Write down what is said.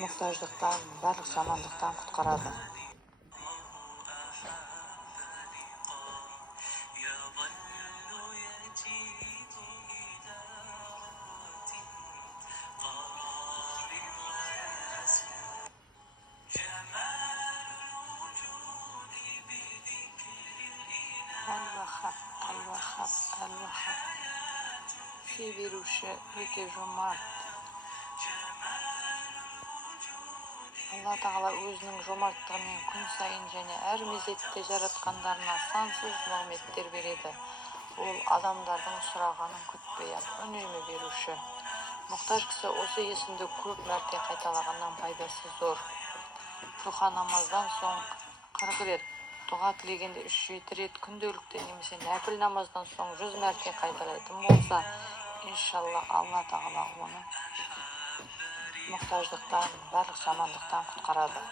мұқтаждықтан, барлық жамандықтан құтқарады. Әл-Ваххаб, Әл-Ваххаб, Әл-Ваххаб. Фей беруші, өте жомарт. Алла Тағала өзінің жомарттығымен күн сайын және әр мезетте жаратқандарына сансыз нығметтер береді. Ол адамдардың сұрағанын күтпей-ақ үнемі беруші. Мұқтаж кісі осы есімді көп мәрте қайталағаннан пайдасы зор. Духа намаздан соң 40 рет, дұға тілегенде 3-7 рет күнделікті немесе нәпіл намаздан соң 100 мәрте қайталайтын болса, иншалла Алла Тағала оны мұқтаждықтан, барлық жамандықтан құтқарады.